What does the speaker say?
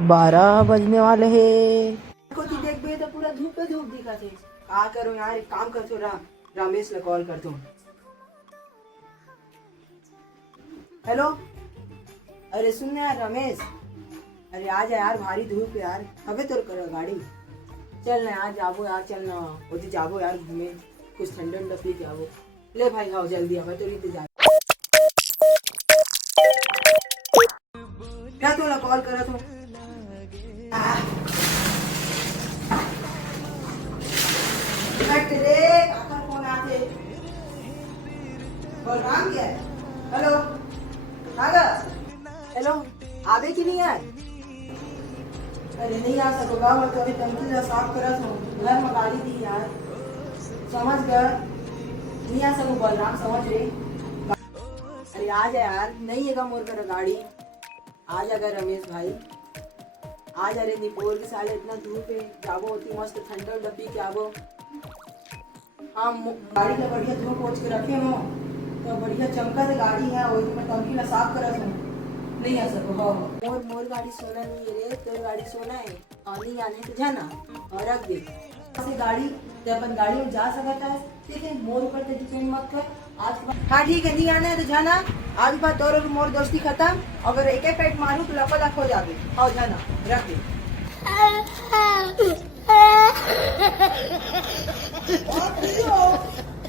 12 बजने वाले हैं। को देख बे तो पूरा धूप पे धूप दिखा थे। का करो यार, एक काम कर तो रमेश ने कॉल कर दो। हेलो, अरे सुन ना यार रमेश, अरे आ जा यार, भारी धूप है यार, हवे तो करो गाड़ी। चल ना यार, जाबो यार, चल ना ओदी जाबो यार घूमे, कुछ ठंडा ठंडा पी के आवो। ले भाई आओ जल्दी आओ, तो रीते जा क्या तोला कॉल करा तो कट रे, काका फोन आते बोल काम क्या है। हेलो काका, हेलो आवे कि नहीं यार। अरे नहीं आ सकोगा, मैं तो अभी टंकी का साफ करा था, घर में गाड़ी दी यार, समझ गए। नहीं आ सको बलराम, समझ रे। अरे आ जा यार, नहीं है मोर कर गाड़ी, आ जाएगा रमेश भाई, आ जा रे। निपोर के साले इतना धूप है, जाबो होती मस्त ठंडा डब्बी के आवो। हाँ गाड़ी का बढ़िया धूप पोछ के रखे हो तो बढ़िया चमका दे गाड़ी है, वही तो मैं टंकी ला साफ करा था। नहीं आ सको हाँ, मोर मोर गाड़ी सोना नहीं है रे, तेरी गाड़ी सोना है। आनी आने तो जाना और रख दे से गाड़ी, तो अपन गाड़ी में जा सकता है। ठीक है, मोर ऊपर तो डिपेंड मत कर आज। हाँ ठीक है, नहीं आना है तो जाना, आज बात तोर और मोर दोस्ती खत्म। अगर एक एक पैट मारू तो लपा लप हो जावे। और जाना रख दे।